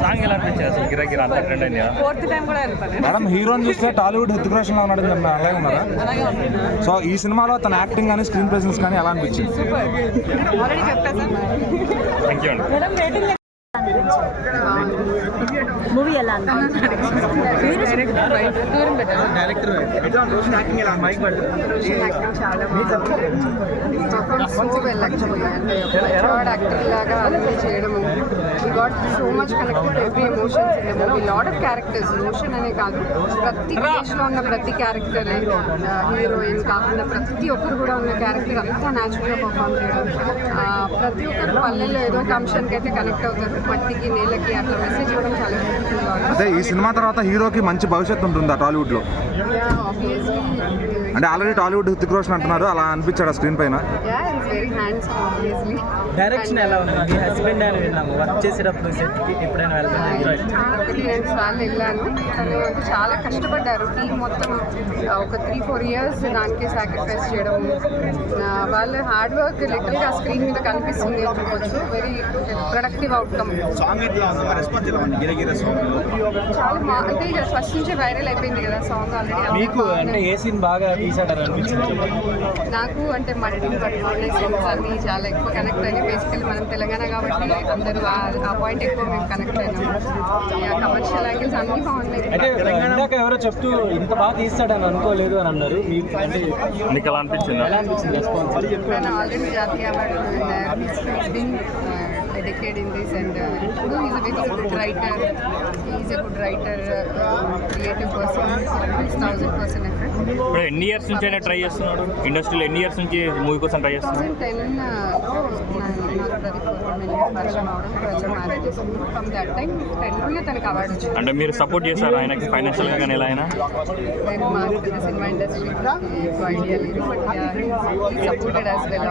Song ఎలా అనిపించింది అసలు? ఫోర్త్ టైం కూడా వెళ్తాను మేడం హీరోని చూస్తే టాలీవుడ్ హృతిక్ రోషన్ లా ఉన్నాడు మీరు అలాగే ఉన్నారా? సో ఈ సినిమాలో తన యాక్టింగ్ కానీ స్క్రీన్ ప్రెసెన్స్ కానీ ఎలా అనిపించింది? సూపర్. ఆల్రెడీ చెప్పేసాను థ్యాంక్ యూ అండి మూవీ ఎలా actor connected every emotions in the movie lot of characters emotion అనే కాదు ప్రతి లో ఉన్న ప్రతి క్యారెక్టర్ హీరోయిన్ కాకుండా ప్రతి ఒక్కరు కూడా ఉన్న క్యారెక్టర్ అంతా న్యాచురల్గా పర్ఫామ్ చేయడం. ప్రతి ఒక్కరు పల్లెల్లో ఏదో ఒక అంశానికి అయితే కనెక్ట్ అవుతారు. మట్టికి నేలకి అట్లా మెసేజ్ ఇవ్వడం చాలా అదే ఈ సినిమా తర్వాత హీరోకి మంచి భవిష్యత్తు ఉంటుందా టాలీవుడ్లో అంటే ఆల్రెడీ టాలీవుడ్ హృతిక్ రోషన్ అంటున్నారు అలా అనిపించాడు స్క్రీన్ పైన. డైరెక్షన్ ఎలా ఉంది? హస్బెండ్ అని విన్నాము వర్క్ చేసేటప్పుడు సెట్కి ఎప్పుడైనా సార్లు వెళ్ళాను. తను అంటే చాలా కష్టపడ్డారు. టీం మొత్తం ఒక త్రీ ఫోర్ ఇయర్స్ దానికి సాక్రిఫైస్ చేయడం. వాళ్ళ హార్డ్ వర్క్ లిటరల్గా స్క్రీన్ మీద కనిపిస్తుంది అనుకోవచ్చు వెరీ ప్రొడక్టివ్ అవుట్కమ్ చాలా మా అంటే ఇక ఫస్ట్ నుంచే వైరల్ అయిపోయింది కదా సాంగ్ మీకు అంటే ఆల్రెడీ ఏ సీన్ బాగా తీసాడని నాకు అంటే మట్టిని పట్టుకునే సాంగ్స్ అన్ని చాలా ఎక్కువ కనెక్ట్ అయ్యి బేసికలీ మనం తెలంగాణ కాబట్టి అందరూ ఆ- పాయింట్ ఎక్కువ మేము కనెక్ట్ అయినాము కమర్షియల్ యాంగిల్స్ అన్నీ బాగున్నాయి. అంటే ఇందాక ఎవరో చెప్తూ ఇంత బాగా తీస్తాడని అనుకోలేదు అని అన్నారు. మీకు ఎలా అనిపించిందా? ఎలా అనిపించింది? రెస్పాన్స్ ఆల్రెడీ జాతీయ award dedicate in this and ఇప్పుడు is very good writer is a good writer creative person thousand person effect ఇప్పుడు ఎన్ని ఇయర్స్ నుంచి అయినా ట్రై చేస్తున్నాడు? ఇండస్ట్రీలో ఎన్ని ఇయర్స్ నుంచి మూవీ కోసం ట్రై చేస్తున్నాడు? టెన్ వచ్చింది. అంటే మీరు సపోర్ట్ చేశారు ఆయనకి ఫైనాన్షియల్గా కానీ ఎలా అయినా? సినిమా ఇండస్ట్రీ ఐడియా లేదు బట్ సపోర్టెడ్ యాజ్ వెల్